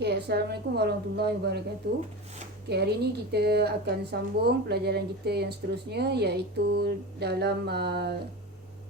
Okay, Assalamualaikum warahmatullahi wabarakatuh. Okay, hari ni kita akan sambung pelajaran kita yang seterusnya, iaitu dalam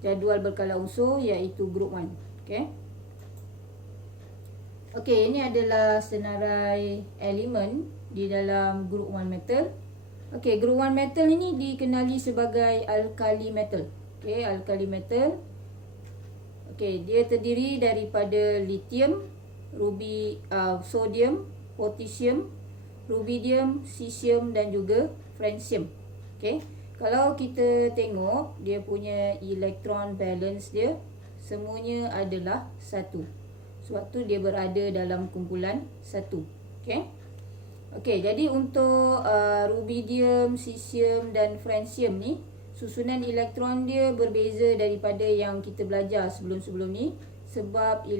jadual berkala unsur, iaitu group 1. Okay. Okay, ini adalah senarai elemen di dalam group 1 metal. Okay, group 1 metal ini dikenali sebagai alkali metal. Okay, alkali metal. Okay, dia terdiri daripada lithium, sodium, potassium, rubidium, cesium dan juga francium. Okay. Kalau kita tengok dia punya elektron valence dia semuanya adalah 1. Sebab tu dia berada dalam kumpulan 1. Okay. Okay, jadi untuk rubidium, cesium dan francium ni, susunan elektron dia berbeza daripada yang kita belajar sebelum-sebelum ni. Sebab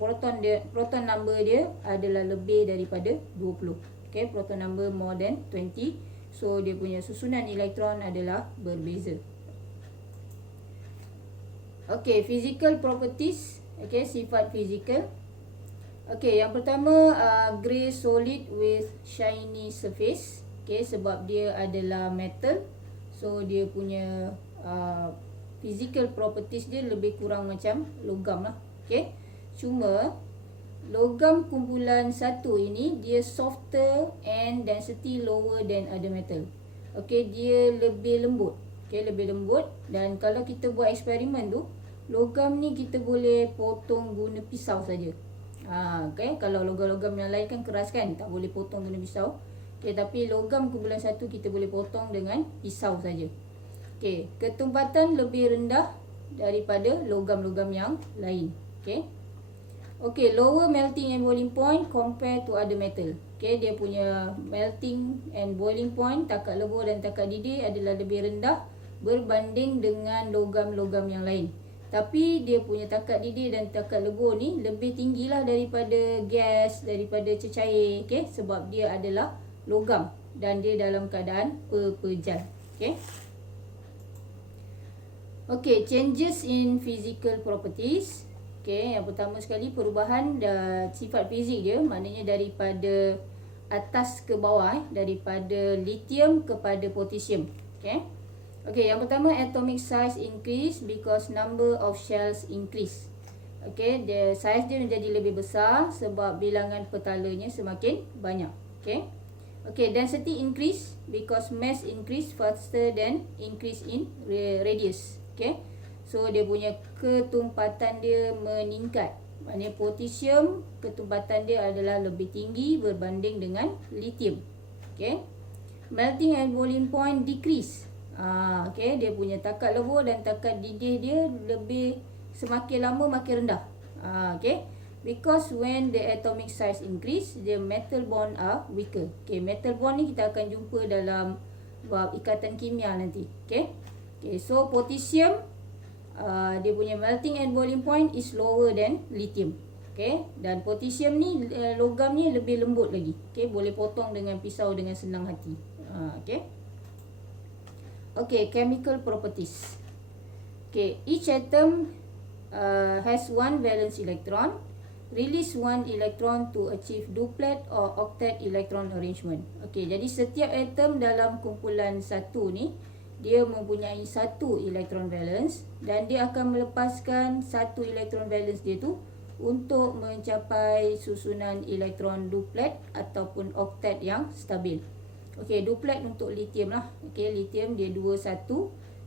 proton number dia adalah lebih daripada 20. Okay, proton number more than 20. So dia punya susunan elektron adalah berbeza. Okay, physical properties. Okay, sifat fizikal. Okay, yang pertama grey solid with shiny surface. Okay, sebab dia adalah metal, so dia punya physical properties dia lebih kurang macam logam lah. Okay, cuma logam kumpulan 1 ini dia softer and density lower than other metal. Okay, dia lebih lembut. Okay, lebih lembut. Dan kalau kita buat eksperimen tu, logam ni kita boleh potong guna pisau saja. Okay, kalau logam-logam yang lain kan keras kan, tak boleh potong guna pisau. Okay, tapi logam kumpulan 1 kita boleh potong dengan pisau saja. Okay, ketumbatan lebih rendah daripada logam-logam yang lain. Okay. Okay, lower melting and boiling point compare to other metal. Okay, dia punya melting and boiling point, takat lebur dan takat didih adalah lebih rendah berbanding dengan logam-logam yang lain. Tapi dia punya takat didih dan takat lebur ni lebih tinggilah daripada gas, daripada cecair. Okay, sebab dia adalah logam dan dia dalam keadaan pepejal. Okay. Okay, changes in physical properties. Okay, yang pertama sekali perubahan sifat fizik dia, maknanya daripada atas ke bawah, daripada lithium kepada potassium. Okay. Okay, yang pertama atomic size increase because number of shells increase. Okay, size dia menjadi lebih besar sebab bilangan petalanya semakin banyak. Okay. Okay, density increase because mass increase faster than increase in radius. Okay, so dia punya ketumpatan dia meningkat. Maknanya potassium ketumpatan dia adalah lebih tinggi berbanding dengan lithium. Okay, melting and boiling point decrease. Okay, dia punya takat lebur dan takat didih dia semakin lama makin rendah. Okay, because when the atomic size increase, the metal bond are weaker. Okay, metal bond ni kita akan jumpa dalam bab ikatan kimia nanti. Okay. Okay, so potassium dia punya melting and boiling point is lower than lithium. Okay, dan potassium ni logam ni lebih lembut lagi. Okay, boleh potong dengan pisau dengan senang hati. Okay. Okay, chemical properties. Okay, each atom has one valence electron. Release one electron to achieve duplet or octet electron arrangement. Okay, jadi setiap atom dalam kumpulan 1 ni dia mempunyai satu elektron valence dan dia akan melepaskan satu elektron valence dia tu untuk mencapai susunan elektron duplet ataupun octet yang stabil. Okey, duplet untuk lithium lah. Okey, lithium dia 2 1.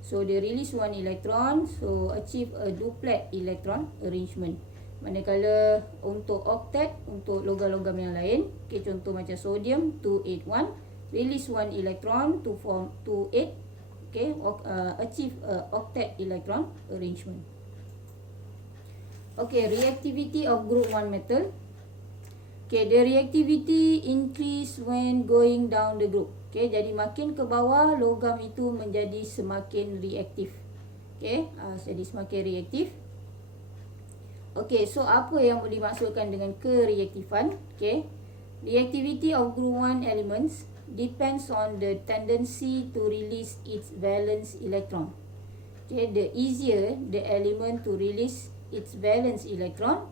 So dia release one electron, so achieve a duplet electron arrangement. Manakala untuk octet, untuk logam-logam yang lain, okey, contoh macam sodium 281, release one electron to form 28. Okay, achieve octet electron arrangement. Okay, reactivity of group 1 metal. Okay, the reactivity increase when going down the group. Okay, jadi makin ke bawah logam itu menjadi semakin reaktif. Okay, jadi semakin reaktif. Okay, so apa yang dimaksudkan dengan kereaktifan? Okay, reactivity of group 1 elements depends on the tendency to release its valence electron. Okay, the easier the element to release its valence electron,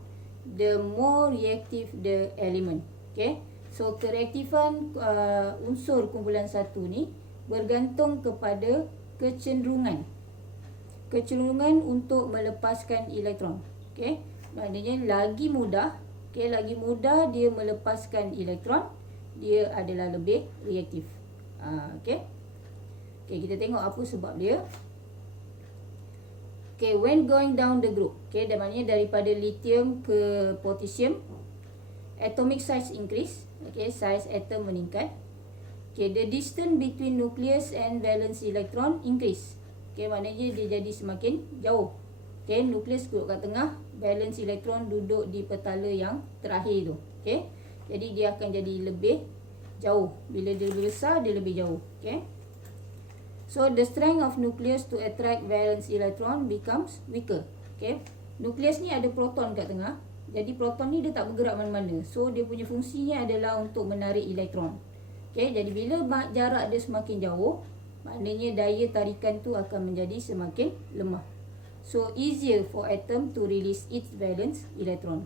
the more reactive the element. Okay. So kereaktifan unsur kumpulan satu ni bergantung kepada kecenderungan untuk melepaskan elektron. Okay. Maknanya lagi mudah, lagi mudah dia melepaskan elektron, dia adalah lebih reaktif. Okay, kita tengok apa sebab dia. Okay, when going down the group, dan maknanya daripada lithium ke potassium, atomic size increase. Size atom meningkat. The distance between nucleus and valence electron increase. Maknanya dia jadi semakin jauh. Nucleus duduk kat tengah, valence electron duduk di petala yang terakhir tu. Jadi dia akan jadi lebih jauh. Bila dia lebih besar, dia lebih jauh. So the strength of nucleus to attract valence electron becomes weaker. Nucleus ni ada proton kat tengah. Jadi proton ni dia tak bergerak mana-mana. So dia punya fungsinya adalah untuk menarik elektron. Jadi bila jarak dia semakin jauh, maknanya daya tarikan tu akan menjadi semakin lemah. So easier for atom to release its valence electron.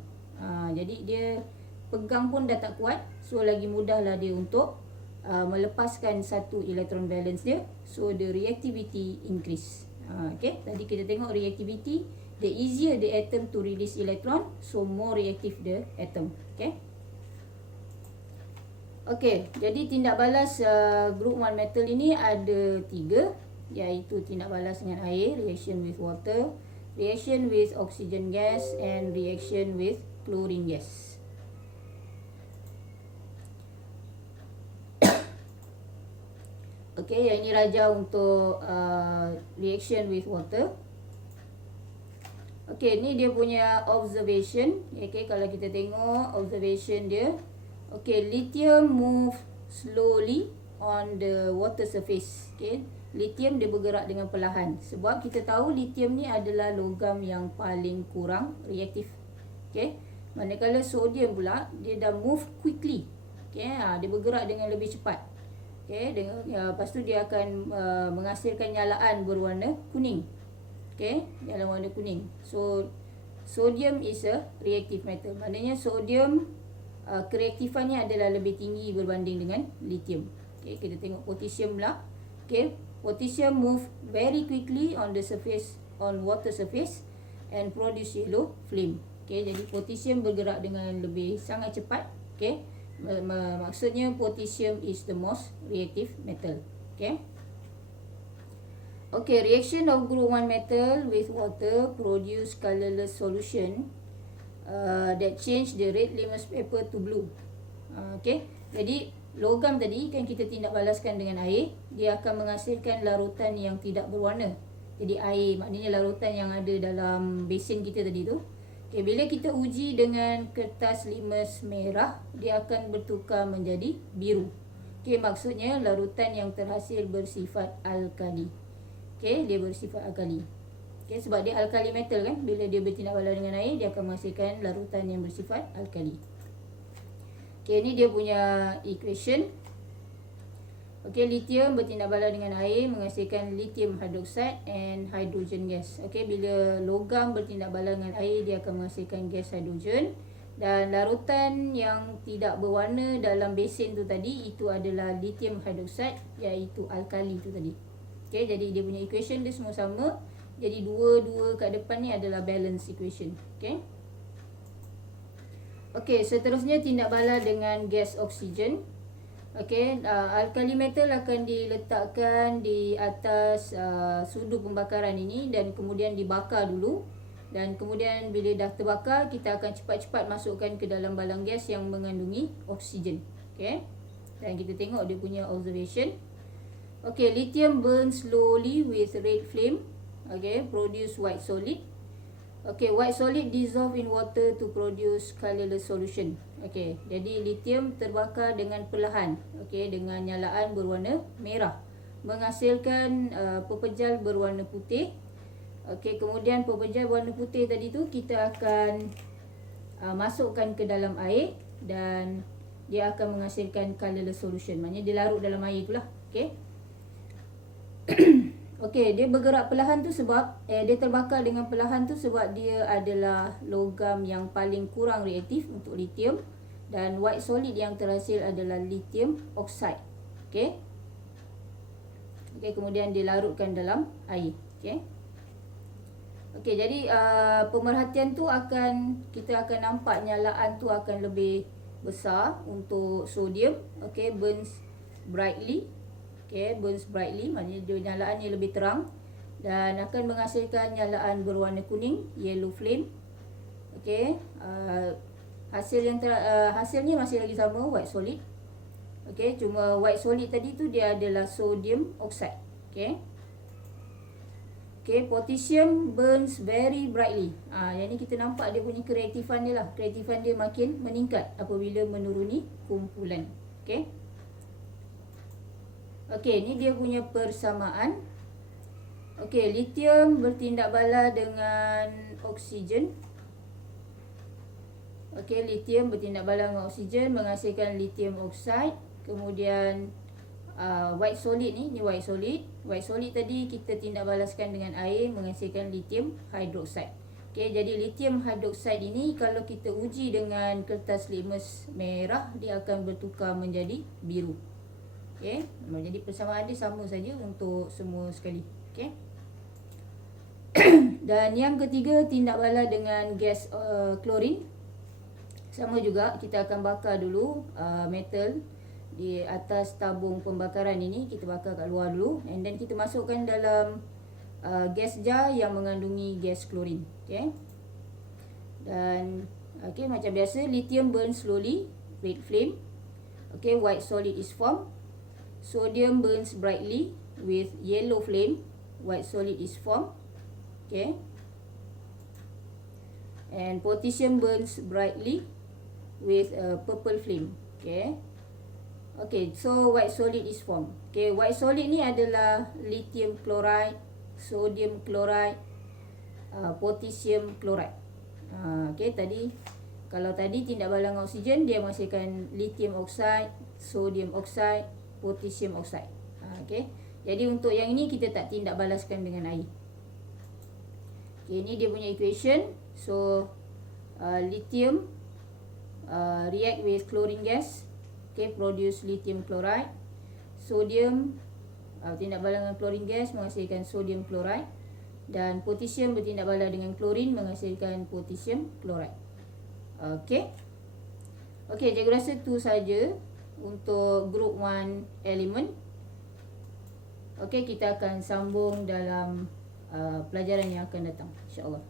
Jadi dia pegang pun dah tak kuat. So lagi mudahlah dia untuk melepaskan satu elektron valence dia. So the reactivity increase. Tadi kita tengok reactivity, the easier the atom to release electron, so more reactive the atom. Jadi tindak balas group 1 metal ini ada 3, iaitu tindak balas dengan air, reaction with water, reaction with oxygen gas, and reaction with chlorine gas. Yang ini raja untuk reaction with water. Ni dia punya observation. Kalau kita tengok observation dia, lithium move slowly on the water surface. Lithium dia bergerak dengan perlahan. Sebab kita tahu lithium ni adalah logam yang paling kurang reaktif. Manakala sodium pula, dia dah move quickly. Dia bergerak dengan lebih cepat. Lepas tu dia akan menghasilkan nyalaan berwarna kuning. Dalam warna kuning. So sodium is a reactive metal. Maknanya sodium kereaktifannya adalah lebih tinggi berbanding dengan lithium. Kita tengok potassium pula. Potassium move very quickly on the surface, on water surface, and produce yellow flame. Jadi potassium bergerak dengan lebih sangat cepat. Maksudnya potassium is the most reactive metal. Reaction of group 1 metal with water produce colorless solution that change the red litmus paper to blue. Jadi logam tadi kan kita tindak balaskan dengan air, dia akan menghasilkan larutan yang tidak berwarna. Jadi air maknanya larutan yang ada dalam basin kita tadi tu. Bila kita uji dengan kertas limus merah, dia akan bertukar menjadi biru. Maksudnya larutan yang terhasil bersifat alkali. Dia bersifat alkali. Sebab dia alkali metal kan. Bila dia bertindak balas dengan air, dia akan menghasilkan larutan yang bersifat alkali. Ni dia punya equation. Lithium bertindak balas dengan air menghasilkan lithium hydroxide and hydrogen gas. Bila logam bertindak balas dengan air, dia akan menghasilkan gas hidrogen. Dan larutan yang tidak berwarna dalam basin tu tadi, itu adalah lithium hydroxide, iaitu alkali tu tadi. Jadi dia punya equation dia semua sama. Jadi dua-dua kat depan ni adalah balance equation. Seterusnya tindak balas dengan gas oksigen. Alkali metal akan diletakkan di atas sudu pembakaran ini dan kemudian dibakar dulu. Dan kemudian bila dah terbakar, kita akan cepat-cepat masukkan ke dalam balang gas yang mengandungi oksigen. Dan kita tengok dia punya observation. Lithium burns slowly with red flame. Produce white solid. White solid dissolve in water to produce colorless solution. Jadi lithium terbakar dengan perlahan. Dengan nyalaan berwarna merah, menghasilkan pepejal berwarna putih. Kemudian pepejal warna putih tadi tu kita akan masukkan ke dalam air dan dia akan menghasilkan colorless solution. Maknanya dia larut dalam air itulah. Okey, dia bergerak perlahan tu sebab dia terbakar dengan perlahan tu sebab dia adalah logam yang paling kurang reaktif untuk lithium, dan white solid yang terhasil adalah lithium oxide. Okey. Okey, kemudian dilarutkan dalam air. Okey. Okey, jadi pemerhatian tu kita akan nampak nyalaan tu akan lebih besar untuk sodium. Okey, burns brightly. Okey, burns brightly maknanya dia nyalaannya lebih terang dan akan menghasilkan nyalaan berwarna kuning, yellow flame. Okey, hasilnya masih lagi sama, white solid. Okey, cuma white solid tadi tu dia adalah sodium oxide. Okey. Okey, potassium burns very brightly. Yang ni kita nampak dia punya kereaktifan dia lah. Kereaktifan dia makin meningkat apabila menuruni kumpulan. Okey. Okey, ni dia punya persamaan. Okey, lithium bertindak bala dengan oksigen. Okey, lithium bertindak bala dengan oksigen menghasilkan lithium oxide. Kemudian white solid ni white solid. White solid tadi kita tindak balaskan dengan air menghasilkan lithium hydroxide. Okey, jadi lithium hydroxide ini kalau kita uji dengan kertas litmus merah, dia akan bertukar menjadi biru. Okey, jadi persamaan dia sama saja untuk semua sekali. Okey. Dan yang ketiga, tindak bala dengan gas klorin. Sama juga, kita akan bakar dulu metal di atas tabung pembakaran ini. Kita bakar kat luar dulu, and then kita masukkan dalam gas jar yang mengandungi gas klorin. Okey. Dan okey, macam biasa, lithium burns slowly, red flame. Okey, white solid is formed. Sodium burns brightly with yellow flame, white solid is formed. Okay. And potassium burns brightly with a purple flame. Okay. Okay, so white solid is formed. Okay, white solid ni adalah lithium chloride, sodium chloride, potassium chloride. Okay, kalau tadi tindak bala dengan oksigen, dia menghasilkan lithium oxide, sodium oxide, potassium oxide. Okey. Jadi untuk yang ini kita tak tindak balaskan dengan air. Okey, ini dia punya equation. So lithium react with chlorine gas. Okey, produce lithium chloride. Sodium tindak bala dengan chlorine gas menghasilkan sodium chloride, dan potassium bertindak bala dengan klorin menghasilkan potassium chloride. Okey. Okey, cikgu rasa tu saja untuk group 1 element. Okey, kita akan sambung dalam pelajaran yang akan datang, insya-Allah.